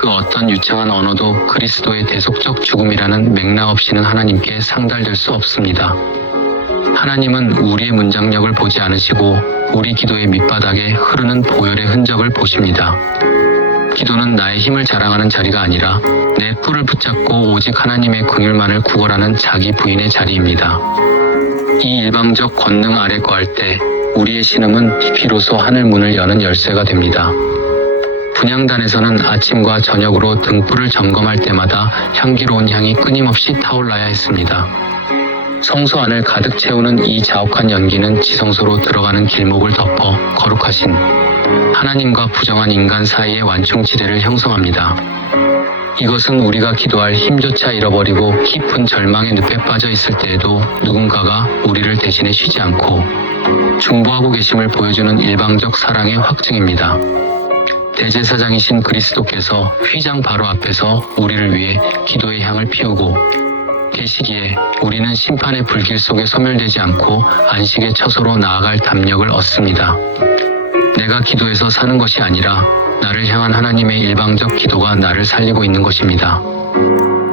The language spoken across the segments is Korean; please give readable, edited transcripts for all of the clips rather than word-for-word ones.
그 어떤 유창한 언어도 그리스도의 대속적 죽음이라는 맥락 없이는 하나님께 상달될 수 없습니다. 하나님은 우리의 문장력을 보지 않으시고 우리 기도의 밑바닥에 흐르는 보혈의 흔적을 보십니다. 기도는 나의 힘을 자랑하는 자리가 아니라 내 뿔을 붙잡고 오직 하나님의 긍휼만을 구걸하는 자기 부인의 자리입니다. 이 일방적 권능 아래 거할 때 우리의 신음은 비로소 하늘 문을 여는 열쇠가 됩니다. 분향단에서는 아침과 저녁으로 등불을 점검할 때마다 향기로운 향이 끊임없이 타올라야 했습니다. 성소 안을 가득 채우는 이 자욱한 연기는 지성소로 들어가는 길목을 덮어 거룩하신 하나님과 부정한 인간 사이의 완충지대를 형성합니다. 이것은 우리가 기도할 힘조차 잃어버리고 깊은 절망의 늪에 빠져 있을 때에도 누군가가 우리를 대신해 쉬지 않고 중보하고 계심을 보여주는 일방적 사랑의 확증입니다. 대제사장이신 그리스도께서 휘장 바로 앞에서 우리를 위해 기도의 향을 피우고 계시기에 우리는 심판의 불길 속에 소멸되지 않고 안식의 처소로 나아갈 담력을 얻습니다. 내가 기도해서 사는 것이 아니라 나를 향한 하나님의 일방적 기도가 나를 살리고 있는 것입니다.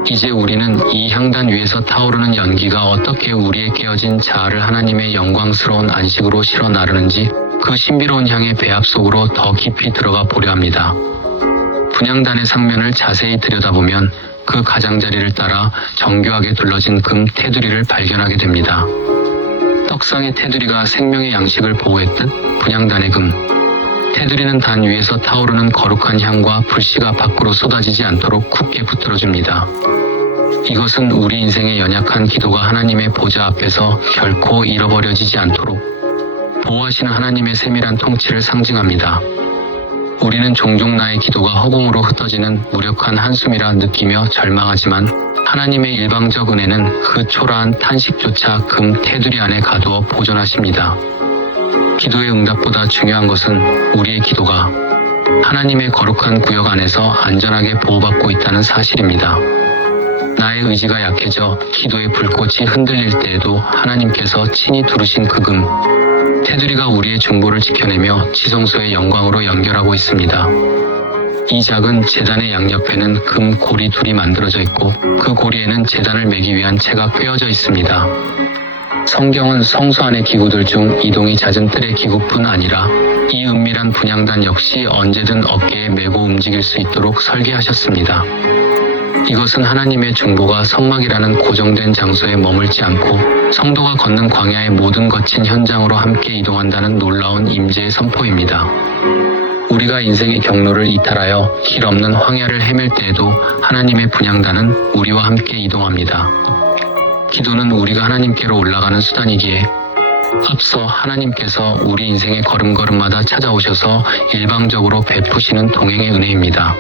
이제 우리는 이 향단 위에서 타오르는 연기가 어떻게 우리의 깨어진 자아를 하나님의 영광스러운 안식으로 실어 나르는지 그 신비로운 향의 배합 속으로 더 깊이 들어가 보려 합니다. 분향단의 상면을 자세히 들여다보면 그 가장자리를 따라 정교하게 둘러진 금 테두리를 발견하게 됩니다. 떡상의 테두리가 생명의 양식을 보호했듯 분향단의 금 테두리는 단 위에서 타오르는 거룩한 향과 불씨가 밖으로 쏟아지지 않도록 굳게 붙들어줍니다. 이것은 우리 인생의 연약한 기도가 하나님의 보좌 앞에서 결코 잃어버려지지 않도록 보호하시는 하나님의 세밀한 통치를 상징합니다. 우리는 종종 나의 기도가 허공으로 흩어지는 무력한 한숨이라 느끼며 절망하지만 하나님의 일방적 은혜는 그 초라한 탄식조차 금 테두리 안에 가두어 보존하십니다. 기도의 응답보다 중요한 것은 우리의 기도가 하나님의 거룩한 구역 안에서 안전하게 보호받고 있다는 사실입니다. 나의 의지가 약해져 기도의 불꽃이 흔들릴 때에도 하나님께서 친히 두르신 그 금 테두리가 우리의 중보를 지켜내며 지성소의 영광으로 연결하고 있습니다. 이 작은 제단의 양옆에는 금 고리 둘이 만들어져 있고 그 고리에는 제단을 매기 위한 채가 꿰어져 있습니다. 성경은 성소 안의 기구들 중 이동이 잦은 뜰의 기구뿐 아니라 이 은밀한 분향단 역시 언제든 어깨에 메고 움직일 수 있도록 설계하셨습니다. 이것은 하나님의 중보가 성막이라는 고정된 장소에 머물지 않고 성도가 걷는 광야의 모든 거친 현장으로 함께 이동한다는 놀라운 임재의 선포입니다. 우리가 인생의 경로를 이탈하여 길 없는 황야를 헤맬 때에도 하나님의 분향단은 우리와 함께 이동합니다. 기도는 우리가 하나님께로 올라가는 수단이기에 앞서 하나님께서 우리 인생의 걸음걸음마다 찾아오셔서 일방적으로 베푸시는 동행의 은혜입니다.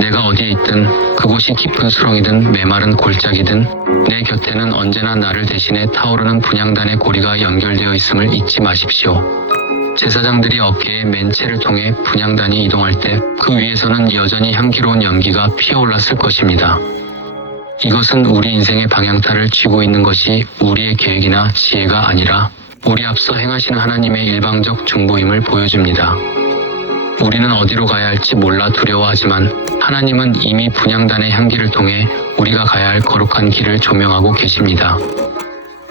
내가 어디에 있든 그곳이 깊은 수렁이든 메마른 골짜기든 내 곁에는 언제나 나를 대신해 타오르는 분향단의 고리가 연결되어 있음을 잊지 마십시오. 제사장들이 어깨에 맨 채를 통해 분향단이 이동할 때 그 위에서는 여전히 향기로운 연기가 피어올랐을 것입니다. 이것은 우리 인생의 방향타를 쥐고 있는 것이 우리의 계획이나 지혜가 아니라 우리 앞서 행하시는 하나님의 일방적 중보임을 보여줍니다. 우리는 어디로 가야 할지 몰라 두려워하지만 하나님은 이미 분향단의 향기를 통해 우리가 가야 할 거룩한 길을 조명하고 계십니다.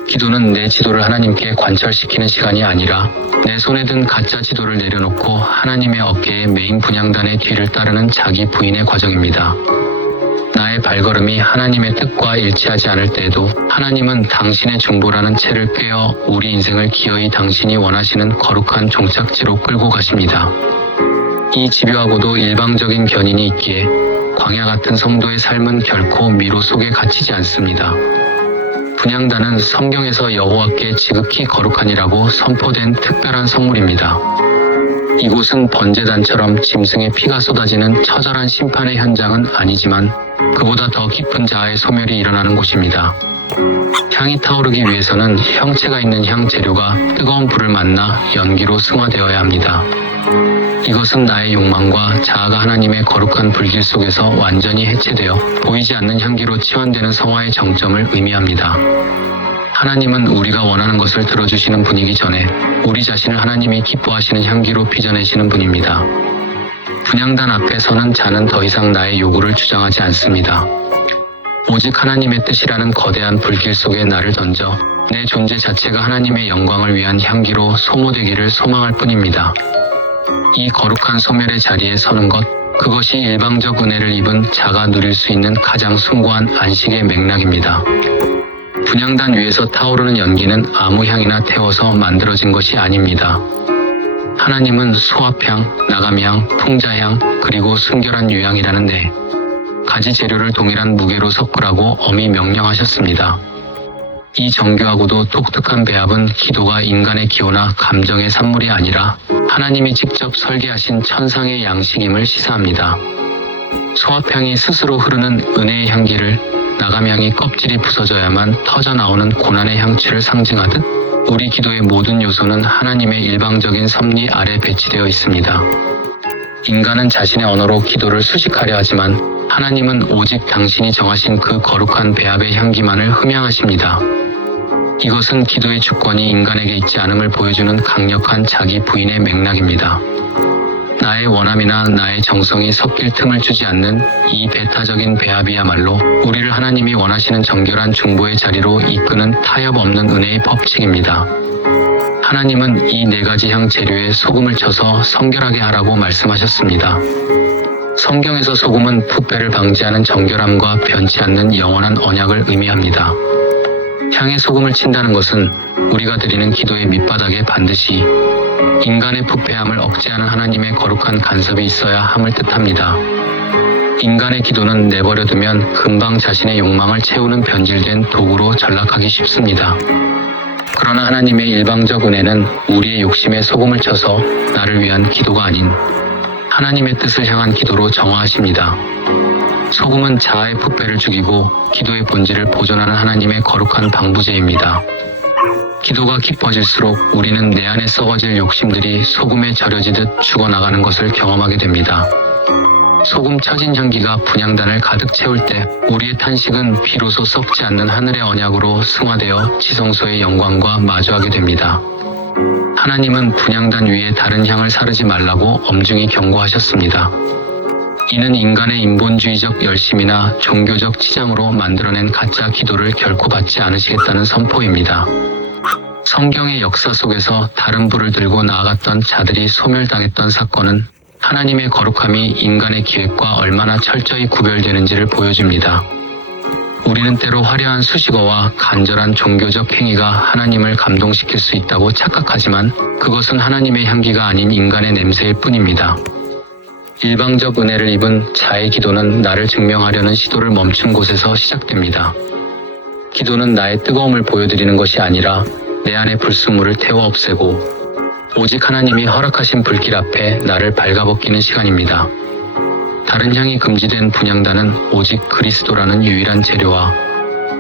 기도는 내 지도를 하나님께 관철시키는 시간이 아니라 내 손에 든 가짜 지도를 내려놓고 하나님의 어깨에 메인 분향단의 뒤를 따르는 자기 부인의 과정입니다. 나의 발걸음이 하나님의 뜻과 일치하지 않을 때에도 하나님은 당신의 중보라는 채를 꿰어 우리 인생을 기어이 당신이 원하시는 거룩한 종착지로 끌고 가십니다. 이 집요하고도 일방적인 견인이 있기에 광야 같은 성도의 삶은 결코 미로 속에 갇히지 않습니다. 분향단은 성경에서 여호와께 지극히 거룩하니라고 선포된 특별한 성물입니다. 이곳은 번제단처럼 짐승의 피가 쏟아지는 처절한 심판의 현장은 아니지만 그보다 더 깊은 자아의 소멸이 일어나는 곳입니다. 향이 타오르기 위해서는 형체가 있는 향 재료가 뜨거운 불을 만나 연기로 승화되어야 합니다. 이것은 나의 욕망과 자아가 하나님의 거룩한 불길 속에서 완전히 해체되어 보이지 않는 향기로 치환되는 성화의 정점을 의미합니다. 하나님은 우리가 원하는 것을 들어주시는 분이기 전에 우리 자신을 하나님이 기뻐하시는 향기로 빚어내시는 분입니다. 분향단 앞에 서는 자는 더 이상 나의 요구를 주장하지 않습니다. 오직 하나님의 뜻이라는 거대한 불길 속에 나를 던져 내 존재 자체가 하나님의 영광을 위한 향기로 소모되기를 소망할 뿐입니다. 이 거룩한 소멸의 자리에 서는 것, 그것이 일방적 은혜를 입은 자가 누릴 수 있는 가장 숭고한 안식의 맥락입니다. 분향단 위에서 타오르는 연기는 아무 향이나 태워서 만들어진 것이 아닙니다. 하나님은 소합향, 나감향, 풍자향, 그리고 순결한 유향이라는 네 가지 재료를 동일한 무게로 섞으라고 엄히 명령하셨습니다. 이 정교하고도 독특한 배합은 기도가 인간의 기호나 감정의 산물이 아니라 하나님이 직접 설계하신 천상의 양식임을 시사합니다. 소합향이 스스로 흐르는 은혜의 향기를, 나감향이 껍질이 부서져야만 터져나오는 고난의 향취를 상징하듯 우리 기도의 모든 요소는 하나님의 일방적인 섭리 아래 배치되어 있습니다. 인간은 자신의 언어로 기도를 수식하려 하지만 하나님은 오직 당신이 정하신 그 거룩한 배합의 향기만을 흠양하십니다. 이것은 기도의 주권이 인간에게 있지 않음을 보여주는 강력한 자기 부인의 맥락입니다. 나의 원함이나 나의 정성이 섞일 틈을 주지 않는 이 배타적인 배합이야말로 우리를 하나님이 원하시는 정결한 중보의 자리로 이끄는 타협 없는 은혜의 법칙입니다. 하나님은 이 네 가지 향 재료에 소금을 쳐서 성결하게 하라고 말씀하셨습니다. 성경에서 소금은 부패를 방지하는 정결함과 변치 않는 영원한 언약을 의미합니다. 향에 소금을 친다는 것은 우리가 드리는 기도의 밑바닥에 반드시 인간의 부패함을 억제하는 하나님의 거룩한 간섭이 있어야 함을 뜻합니다. 인간의 기도는 내버려두면 금방 자신의 욕망을 채우는 변질된 도구로 전락하기 쉽습니다. 그러나 하나님의 일방적 은혜는 우리의 욕심에 소금을 쳐서 나를 위한 기도가 아닌 하나님의 뜻을 향한 기도로 정화하십니다. 소금은 자아의 부패를 죽이고 기도의 본질을 보존하는 하나님의 거룩한 방부제입니다. 기도가 깊어질수록 우리는 내 안에 썩어질 욕심들이 소금에 절여지듯 죽어나가는 것을 경험하게 됩니다. 소금 처진 향기가 분향단을 가득 채울 때 우리의 탄식은 비로소 썩지 않는 하늘의 언약으로 승화되어 지성소의 영광과 마주하게 됩니다. 하나님은 분향단 위에 다른 향을 사르지 말라고 엄중히 경고하셨습니다. 이는 인간의 인본주의적 열심이나 종교적 치장으로 만들어낸 가짜 기도를 결코 받지 않으시겠다는 선포입니다. 성경의 역사 속에서 다른 불을 들고 나아갔던 자들이 소멸당했던 사건은 하나님의 거룩함이 인간의 기획과 얼마나 철저히 구별되는지를 보여줍니다. 우리는 때로 화려한 수식어와 간절한 종교적 행위가 하나님을 감동시킬 수 있다고 착각하지만 그것은 하나님의 향기가 아닌 인간의 냄새일 뿐입니다. 일방적 은혜를 입은 자의 기도는 나를 증명하려는 시도를 멈춘 곳에서 시작됩니다. 기도는 나의 뜨거움을 보여드리는 것이 아니라 내 안의 불순물을 태워 없애고 오직 하나님이 허락하신 불길 앞에 나를 발가벗기는 시간입니다. 다른 향이 금지된 분향단은 오직 그리스도라는 유일한 재료와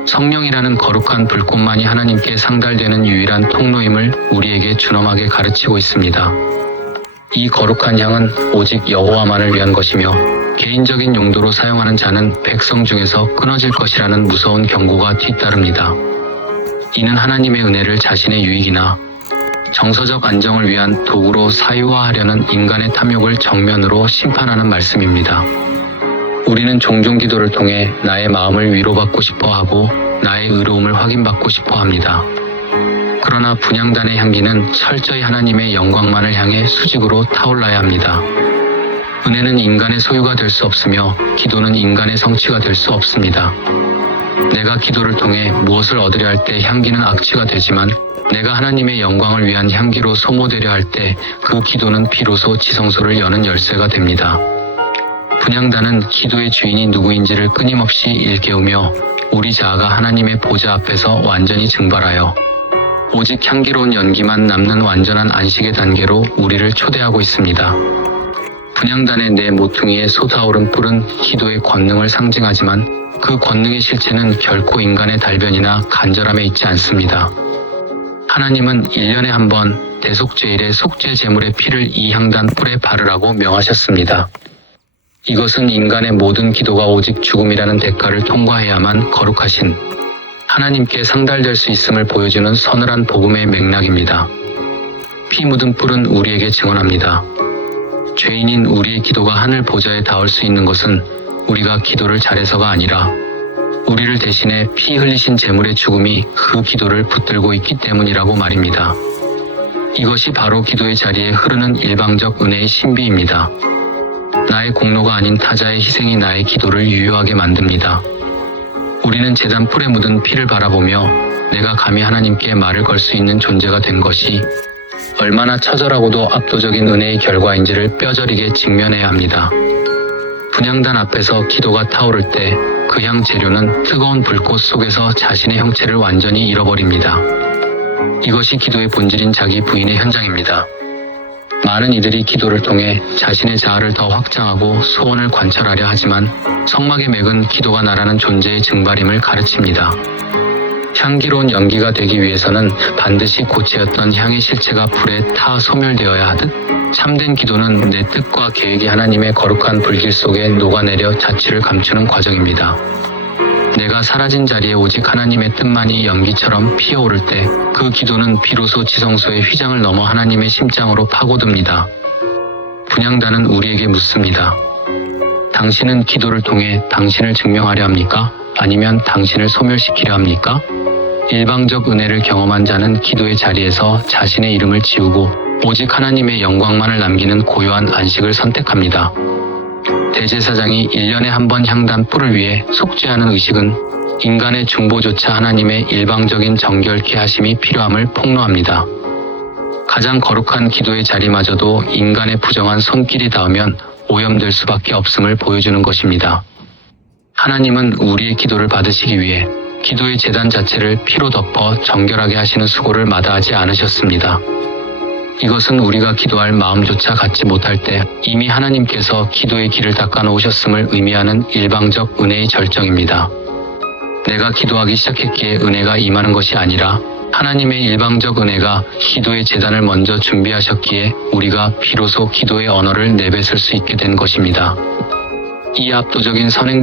성령이라는 거룩한 불꽃만이 하나님께 상달되는 유일한 통로임을 우리에게 준엄하게 가르치고 있습니다. 이 거룩한 향은 오직 여호와만을 위한 것이며 개인적인 용도로 사용하는 자는 백성 중에서 끊어질 것이라는 무서운 경고가 뒤따릅니다. 이는 하나님의 은혜를 자신의 유익이나 정서적 안정을 위한 도구로 사유화하려는 인간의 탐욕을 정면으로 심판하는 말씀입니다. 우리는 종종 기도를 통해 나의 마음을 위로받고 싶어 하고 나의 의로움을 확인받고 싶어 합니다. 그러나 분향단의 향기는 철저히 하나님의 영광만을 향해 수직으로 타올라야 합니다. 은혜는 인간의 소유가 될 수 없으며 기도는 인간의 성취가 될 수 없습니다. 내가 기도를 통해 무엇을 얻으려 할 때 향기는 악취가 되지만 내가 하나님의 영광을 위한 향기로 소모되려 할 때 그 기도는 비로소 지성소를 여는 열쇠가 됩니다. 분향단은 기도의 주인이 누구인지를 끊임없이 일깨우며 우리 자아가 하나님의 보좌 앞에서 완전히 증발하여 오직 향기로운 연기만 남는 완전한 안식의 단계로 우리를 초대하고 있습니다. 분향단의 네 모퉁이에 솟아오른 뿔은 기도의 권능을 상징하지만 그 권능의 실체는 결코 인간의 달변이나 간절함에 있지 않습니다. 하나님은 1년에 한 번 대속죄일의 속죄 제물의 피를 이 향단 뿔에 바르라고 명하셨습니다. 이것은 인간의 모든 기도가 오직 죽음이라는 대가를 통과해야만 거룩하신 하나님께 상달될 수 있음을 보여주는 서늘한 복음의 맥락입니다. 피 묻은 뿔은 우리에게 증언합니다. 죄인인 우리의 기도가 하늘 보좌에 닿을 수 있는 것은 우리가 기도를 잘해서가 아니라 우리를 대신해 피 흘리신 제물의 죽음이 그 기도를 붙들고 있기 때문이라고 말입니다. 이것이 바로 기도의 자리에 흐르는 일방적 은혜의 신비입니다. 나의 공로가 아닌 타자의 희생이 나의 기도를 유효하게 만듭니다. 우리는 제단 뿔에 묻은 피를 바라보며 내가 감히 하나님께 말을 걸 수 있는 존재가 된 것이 얼마나 처절하고도 압도적인 은혜의 결과인지를 뼈저리게 직면해야 합니다. 분향단 앞에서 기도가 타오를 때 그 향 재료는 뜨거운 불꽃 속에서 자신의 형체를 완전히 잃어버립니다. 이것이 기도의 본질인 자기 부인의 현장입니다. 많은 이들이 기도를 통해 자신의 자아를 더 확장하고 소원을 관철하려 하지만 성막에 맥은 기도가 나라는 존재의 증발임을 가르칩니다. 향기로운 연기가 되기 위해서는 반드시 고체였던 향의 실체가 불에 타 소멸되어야 하듯 참된 기도는 내 뜻과 계획이 하나님의 거룩한 불길 속에 녹아내려 자취를 감추는 과정입니다. 내가 사라진 자리에 오직 하나님의 뜻만이 연기처럼 피어오를 때 그 기도는 비로소 지성소의 휘장을 넘어 하나님의 심장으로 파고듭니다. 분향단은 우리에게 묻습니다. 당신은 기도를 통해 당신을 증명하려 합니까? 아니면 당신을 소멸시키려 합니까? 일방적 은혜를 경험한 자는 기도의 자리에서 자신의 이름을 지우고 오직 하나님의 영광만을 남기는 고요한 안식을 선택합니다. 대제사장이 1년에 한 번 향단 뿔을 위해 속죄하는 의식은 인간의 중보조차 하나님의 일방적인 정결케 하심이 필요함을 폭로합니다. 가장 거룩한 기도의 자리마저도 인간의 부정한 손길이 닿으면 오염될 수밖에 없음을 보여주는 것입니다. 하나님은 우리의 기도를 받으시기 위해 기도의 제단 자체를 피로 덮어 정결하게 하시는 수고를 마다하지 않으셨습니다. 이것은 우리가 기도할 마음조차 갖지 못할 때 이미 하나님께서 기도의 길을 닦아 놓으셨음을 의미하는 일방적 은혜의 절정입니다. 내가 기도하기 시작했기에 은혜가 임하는 것이 아니라 하나님의 일방적 은혜가 기도의 제단을 먼저 준비하셨기에 우리가 비로소 기도의 언어를 내뱉을 수 있게 된 것입니다. 이 압도적인 선행적